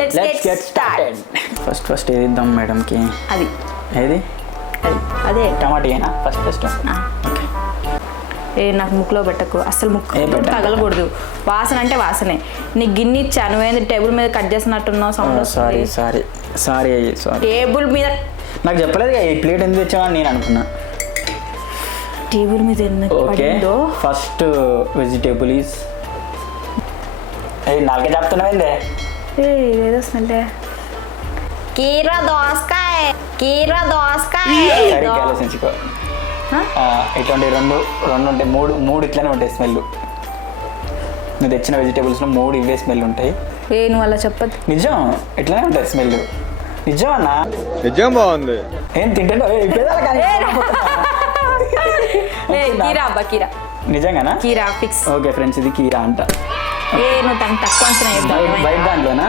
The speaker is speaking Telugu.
Let's get started. ఫస్ట్ ఏది ఇద్దాం మేడంకి? అది ఏది? అదే టమాటా ఫస్ట్. ఏ నాకు ముక్కులో పెట్టకు, అసలు ముక్కు తగలకూడదు. వాసన అంటే వాసనే. నీకు గిన్నె ఇచ్చా, నువ్వేంది టేబుల్ మీద కట్ చేసినట్టున్నావు సౌండ్. సారీ టేబుల్ మీద నాకు చెప్పలేదు ఈ ప్లేట్ ఎందుకు తెచ్చావని నేను అనుకున్నా. టేబుల్ మీద ఓకే, ఫస్ట్ వెజిటేబుల్ ఈజ్ నాలుగే చెప్తున్నావేందే? ఏదో వస్తుందంటే కీరా దోసకాయ. సరిగ్గా ఆలోచించుకో. ఇట్లాంటి రెండు ఉంటాయి, మూడు ఇట్లానే ఉంటాయి స్మెల్. నువ్వు తెచ్చిన వెజిటేబుల్స్లో 3 ఇవే స్మెల్ ఉంటాయి. నువ్వు అలా చెప్పదు. నిజం, ఇట్లానే ఉంటుంది స్మెల్. నిజం అన్నా, నిజం బాగుంది. ఏం తింటాను కీరా నిజంగానా? కీరా ఫిక్స్. ఓకే ఫ్రెండ్స్, ఇది కీరా అంట. నువ్వు తక్కువ అంచనా బయట దాంట్లోనా?